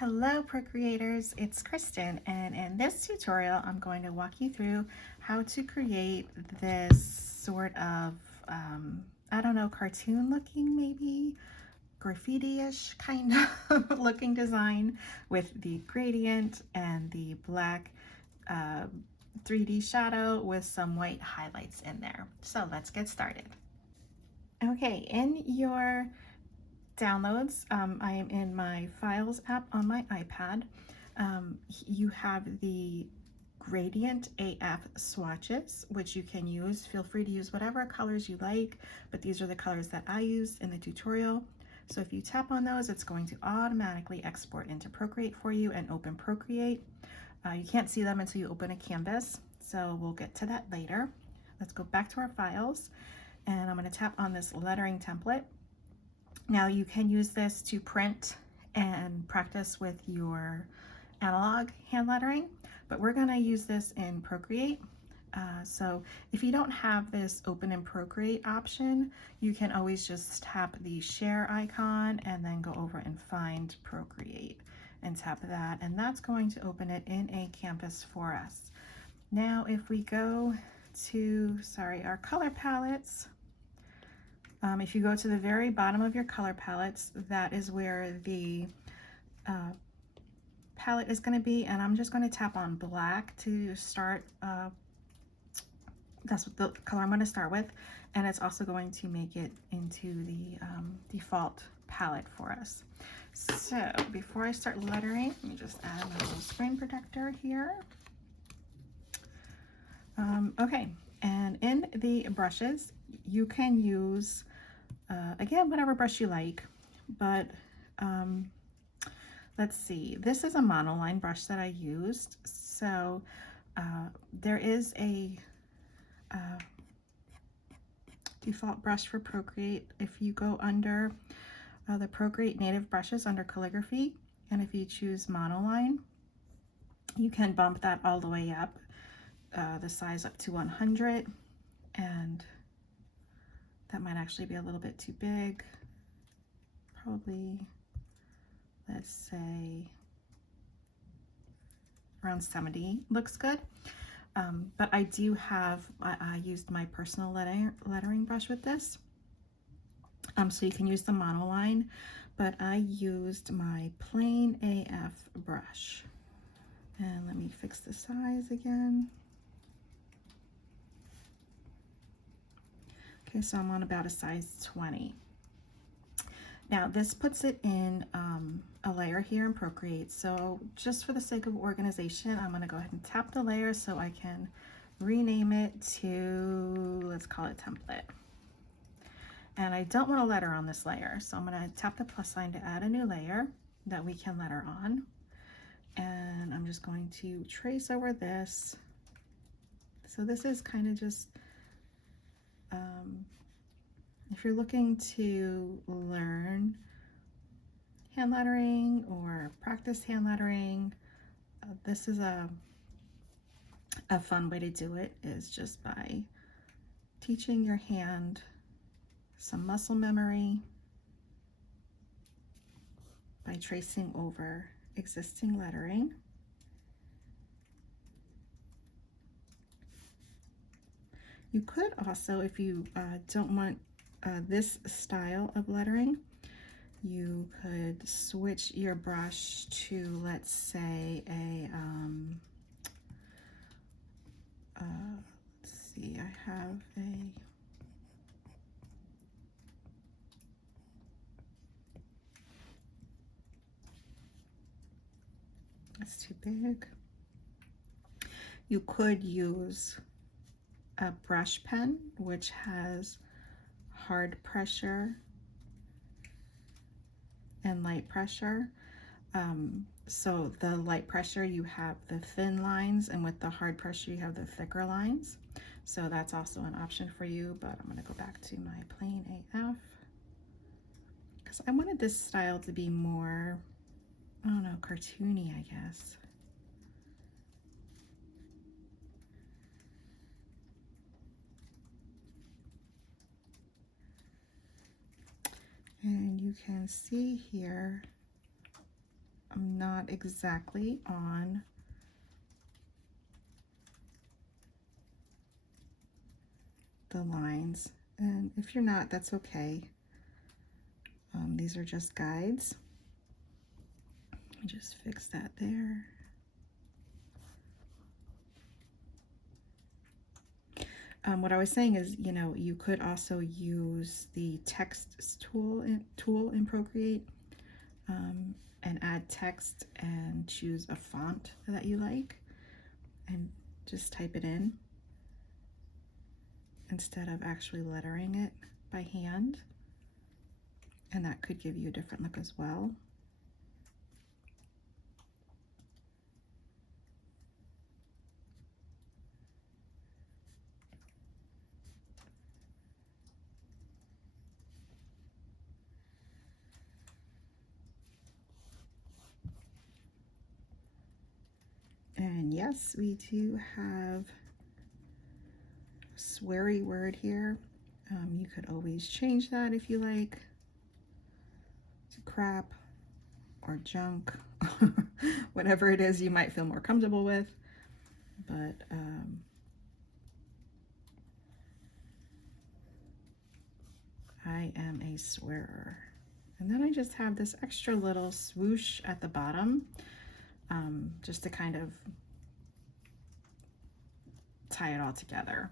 Hello Procreators, it's Kristen, and in this tutorial I'm going to walk you through how to create this sort of, I don't know, cartoon looking maybe, graffiti-ish kind of looking design with the gradient and the black 3D shadow with some white highlights in there. So let's get started. Okay, in your downloads, I am in my Files app on my iPad. You have the Gradient AF swatches, which you can use. Feel free to use whatever colors you like, but these are the colors that I used in the tutorial. So if you tap on those, it's going to automatically export into Procreate for you and open Procreate. You can't see them until you open a canvas, so we'll get to that later. Let's go back to our files, and I'm going to tap on this lettering template. Now you can use this to print and practice with your analog hand lettering, but we're going to use this in Procreate. So if you don't have this open in Procreate option, you can always just tap the share icon and then go over and find Procreate and tap that, and that's going to open it in a canvas for us. Now if we go to, our color palettes, if you go to the very bottom of your color palettes, that is where the palette is going to be, and I'm just going to tap on black to start. That's what the color I'm going to start with, and it's also going to make it into the default palette for us. So before I start lettering, let me just add my little screen protector here. Okay, and in the brushes, you can use again, whatever brush you like, but let's see, this is a monoline brush that I used. So there is a default brush for Procreate. If you go under the Procreate native brushes under calligraphy, and if you choose monoline, you can bump that all the way up, the size up to 100, and that might actually be a little bit too big. Probably, let's say around 70 looks good. But I do have, I used my personal lettering brush with this. So you can use the monoline, but I used my plain AF brush. And let me fix the size again. Okay, so I'm on about a size 20. Now this puts it in a layer here in Procreate. So just for the sake of organization, I'm going to go ahead and tap the layer so I can rename it to, let's call it template. And I don't want a letter on this layer, so I'm going to tap the plus sign to add a new layer that we can letter on. And I'm just going to trace over this. So this is kind of just, if you're looking to learn hand lettering or practice hand lettering, this is a fun way to do it, is just by teaching your hand some muscle memory by tracing over existing lettering. You could also, if you don't want this style of lettering, you could switch your brush to, let's say, a, let's see, I have a, that's too big. You could use a brush pen, which has hard pressure and light pressure. So the light pressure, you have the thin lines, and with the hard pressure, you have the thicker lines. So that's also an option for you, but I'm gonna go back to my plain AF because I wanted this style to be more, I don't know, cartoony, I guess. And you can see here I'm not exactly on the lines, and if you're not, that's okay. These are just guides. Let me just fix that there. What I was saying is, you know, you could also use the text tool in Procreate, and add text and choose a font that you like and just type it in instead of actually lettering it by hand, and that could give you a different look as well. And yes, we do have a sweary word here. You could always change that if you like to crap or junk, whatever it is you might feel more comfortable with. But I am a swearer. And then I just have this extra little swoosh at the bottom, just to kind of tie it all together.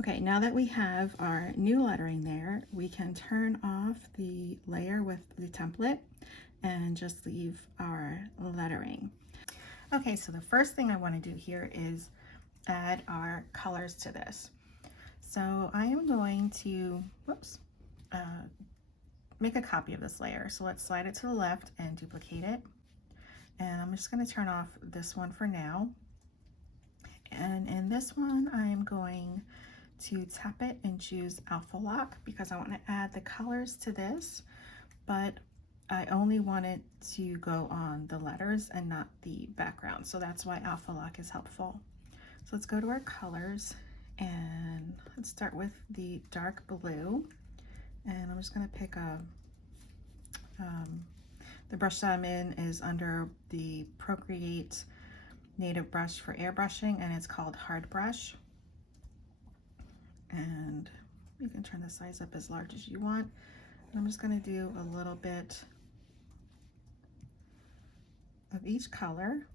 Okay, now that we have our new lettering there, we can turn off the layer with the template and just leave our lettering. Okay, so the first thing I want to do here is add our colors to this. So I am going to, make a copy of this layer. So let's slide it to the left and duplicate it. And I'm just going to turn off this one for now. And in this one, I'm going to tap it and choose Alpha Lock because I want to add the colors to this, but I only want it to go on the letters and not the background. So that's why Alpha Lock is helpful. So let's go to our colors and let's start with the dark blue. And I'm just going to pick a, the brush that I'm in is under the Procreate native brush for airbrushing, and it's called Hard Brush. And you can turn the size up as large as you want. And I'm just going to do a little bit of each color.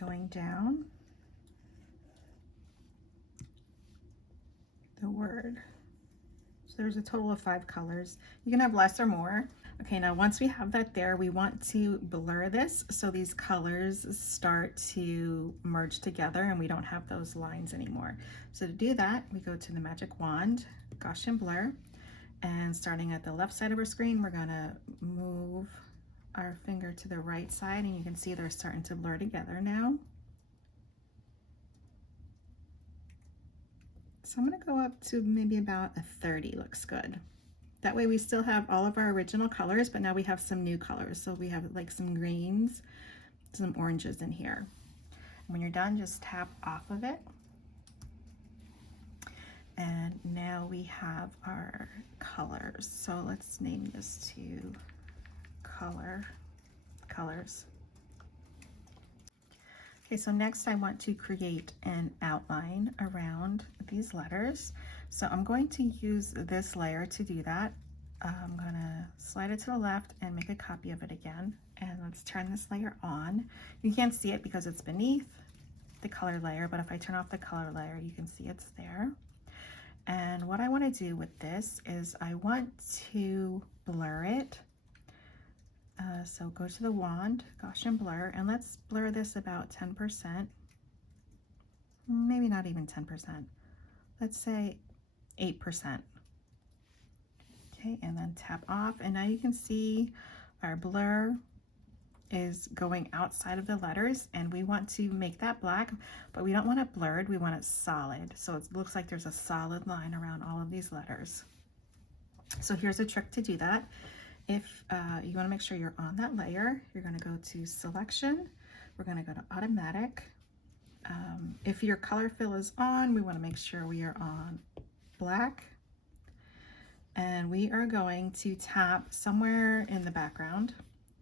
Going down the word. So there's a total of 5 colors. You can have less or more. Okay, now once we have that there, we want to blur this so these colors start to merge together and we don't have those lines anymore. So to do that, we go to the magic wand, Gaussian blur, and starting at the left side of our screen, we're gonna move our finger to the right side, and you can see they're starting to blur together now. So I'm going to go up to maybe about a 30, looks good. That way we still have all of our original colors, but now we have some new colors. So we have like some greens, some oranges in here. When you're done, just tap off of it. And now we have our colors. So let's name this to colors. Okay, so next I want to create an outline around these letters. So I'm going to use this layer to do that. I'm gonna slide it to the left and make a copy of it again. And let's turn this layer on. You can't see it because it's beneath the color layer, but if I turn off the color layer, you can see it's there. And what I want to do with this is I want to blur it. So go to the wand, Gaussian blur, and let's blur this about 10%. Maybe not even 10%. Let's say 8%. Okay, and then tap off, and now you can see our blur is going outside of the letters, and we want to make that black, but we don't want it blurred, we want it solid. So it looks like there's a solid line around all of these letters. So here's a trick to do that. if you want to make sure you're on that layer, you're going to go to selection. We're going to go to automatic. If your color fill is on, we want to make sure we are on black. And we are going to tap somewhere in the background.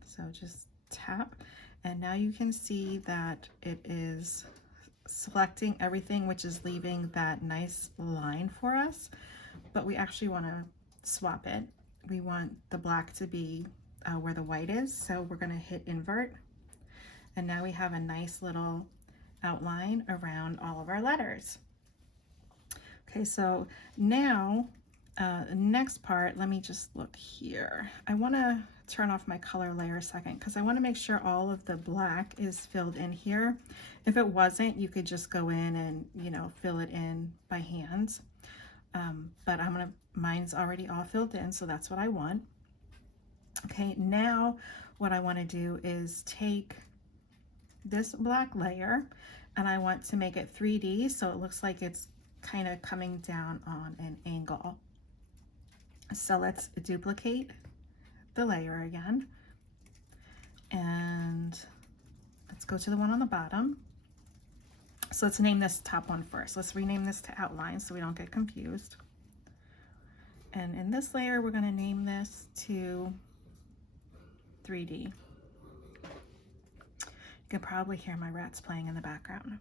So just tap, and now you can see that it is selecting everything, which is leaving that nice line for us. But we actually want to swap it. We want the black to be where the white is. So we're going to hit invert. And now we have a nice little outline around all of our letters. Okay, so now the next part, let me just look here. I want to turn off my color layer a second because I want to make sure all of the black is filled in here. If it wasn't, you could just go in and, you know, fill it in by hand. But mine's already all filled in, so that's what I want. Okay, now what I want to do is take this black layer and I want to make it 3D so it looks like it's kind of coming down on an angle. So let's duplicate the layer again, and let's go to the one on the bottom. So let's name this top one first. Let's rename this to outline so we don't get confused. And in this layer, we're going to name this to 3D. You can probably hear my rats playing in the background.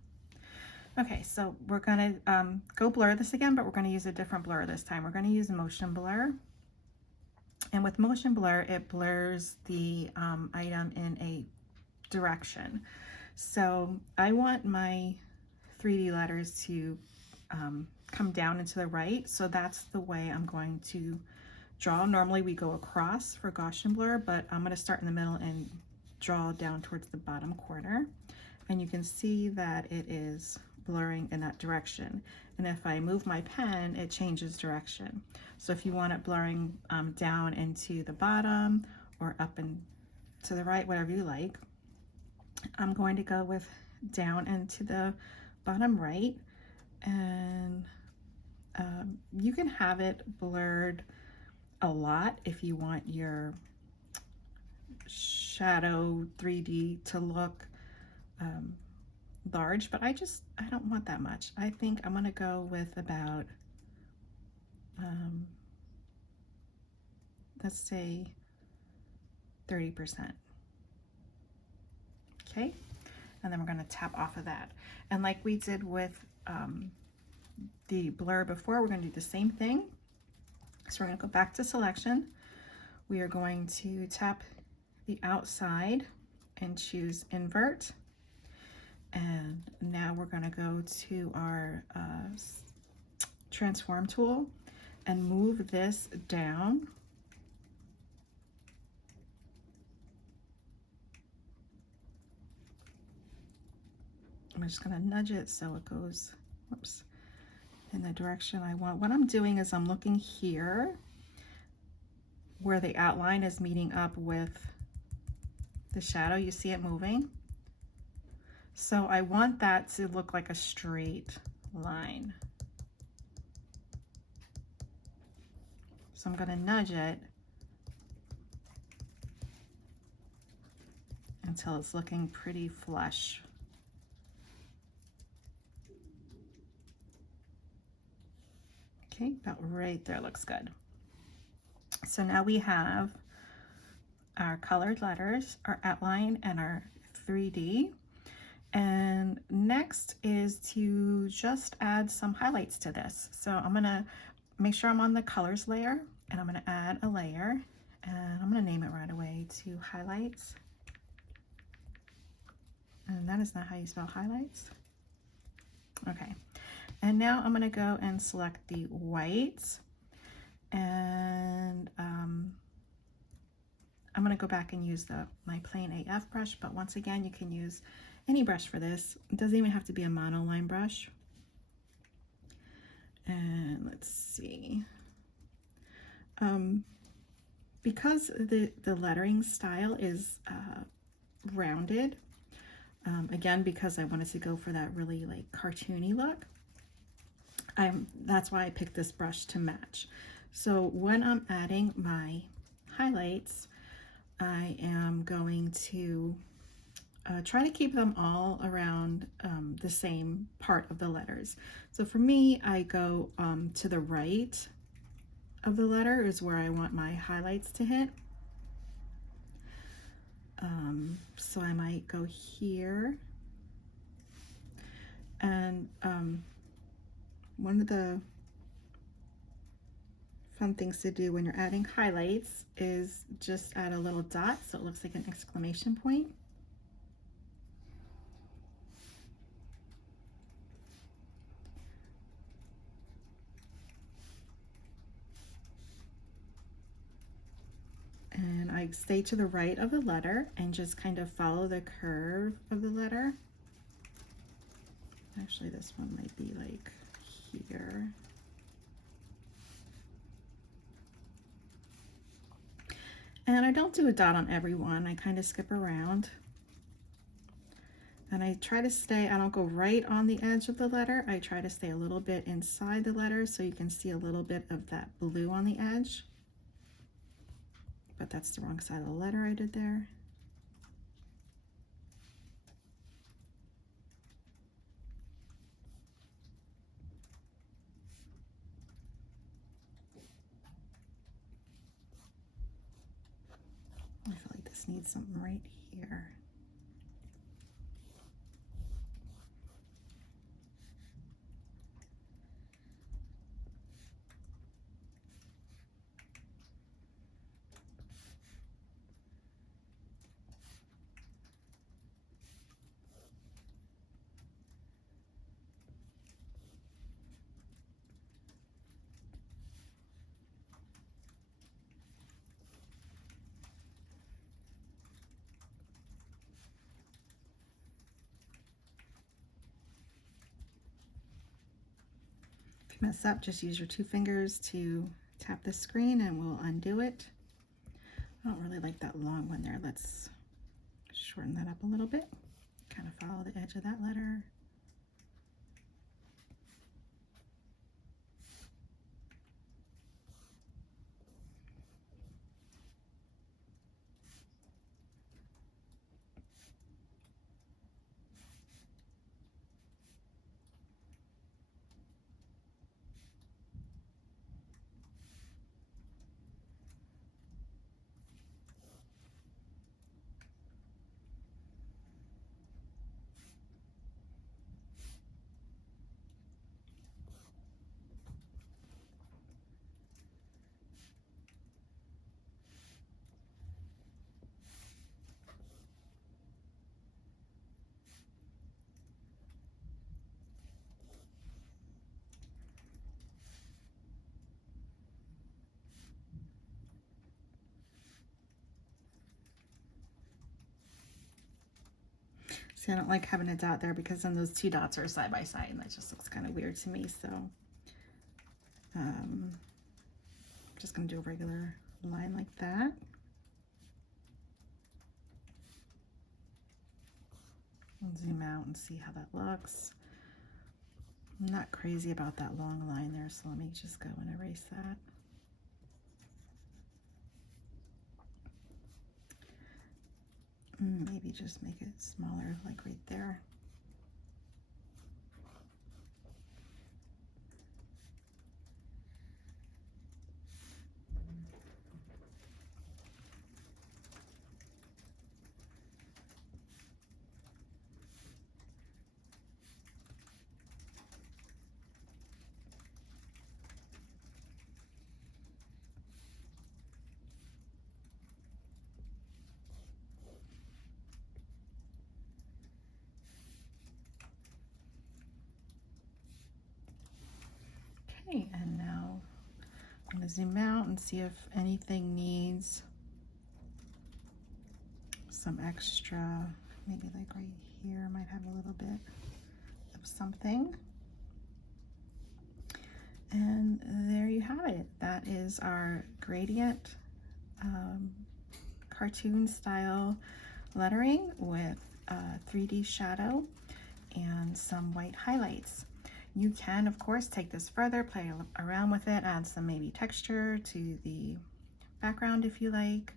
Okay, so we're going to go blur this again, but we're going to use a different blur this time. We're going to use motion blur. And with motion blur, it blurs the item in a direction. So I want my 3D letters to come down and to the right. So that's the way I'm going to draw. Normally we go across for Gaussian blur, but I'm going to start in the middle and draw down towards the bottom corner. And you can see that it is blurring in that direction. And if I move my pen, it changes direction. So if you want it blurring down into the bottom or up and to the right, whatever you like, I'm going to go with down and to the bottom right. And you can have it blurred a lot if you want your shadow 3D to look large, but I don't want that much. I think I'm gonna go with about let's say 30%. Okay, and then we're going to tap off of that, and like we did with the blur before, we're going to do the same thing. So we're going to go back to selection. We are going to tap the outside and choose invert. And now we're going to go to our transform tool and move this down. I'm just going to nudge it so it goes, whoops, in the direction I want. What I'm doing is I'm looking here where the outline is meeting up with the shadow. You see it moving? So I want that to look like a straight line. So I'm going to nudge it until it's looking pretty flush. Okay, about right there looks good. So now we have our colored letters, our outline, and our 3D. And next is to just add some highlights to this. So I'm gonna make sure I'm on the colors layer, and I'm gonna add a layer, and I'm gonna name it right away to highlights. And that is not how you spell highlights. Okay, and now I'm gonna go and select the whites, and I'm gonna go back and use my plain AF brush, but once again, you can use any brush for this. It doesn't even have to be a monoline brush. And let's see. Because the lettering style is rounded, again, because I wanted to go for that really like cartoony look, that's why I picked this brush to match. So when I'm adding my highlights, I am going to try to keep them all around the same part of the letters. So for me, I go to the right of the letter is where I want my highlights to hit. So I might go here. And one of the fun things to do when you're adding highlights is just add a little dot so it looks like an exclamation point. And I stay to the right of the letter and just kind of follow the curve of the letter. Actually, this one might be like here. And I don't do a dot on every one. I kind of skip around. And I try to stay, I don't go right on the edge of the letter. I try to stay a little bit inside the letter so you can see a little bit of that blue on the edge. But that's the wrong side of the letter I did there. I feel like this needs something right here. If you mess up, just use your 2 fingers to tap the screen and we'll undo it. I don't really like that long one there. Let's shorten that up a little bit. Kind of follow the edge of that letter. See, I don't like having a dot there because then those 2 dots are side by side and that just looks kind of weird to me. So I'm just going to do a regular line like that. And zoom out and see how that looks. I'm not crazy about that long line there, so let me just go and erase that. Maybe just make it smaller, like right there. Okay, and now I'm going to zoom out and see if anything needs some extra, maybe like right here might have a little bit of something. And there you have it. That is our gradient cartoon style lettering with 3D shadow and some white highlights. You can, of course, take this further, play around with it, add some maybe texture to the background if you like.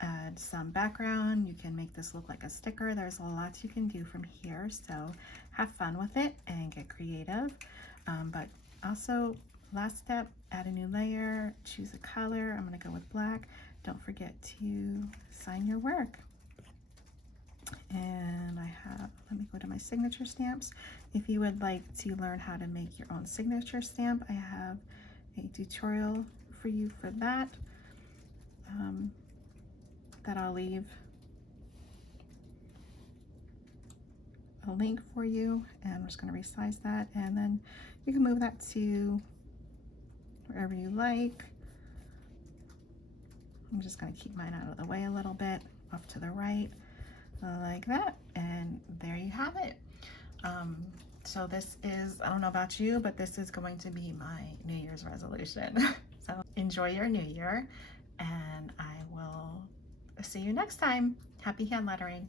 Add some background. You can make this look like a sticker. There's a lot you can do from here, so have fun with it and get creative. But also, last step, add a new layer, choose a color. I'm going to go with black. Don't forget to sign your work. And I have, let me go to my signature stamps. If you would like to learn how to make your own signature stamp, I have a tutorial for you for that. That I'll leave a link for you, and I'm just going to resize that, and then you can move that to wherever you like. I'm just going to keep mine out of the way a little bit, off to the right, like that, and there you have it. So this is, I don't know about you, but this is going to be my New Year's resolution. So enjoy your New Year, and I will see you next time. Happy hand lettering.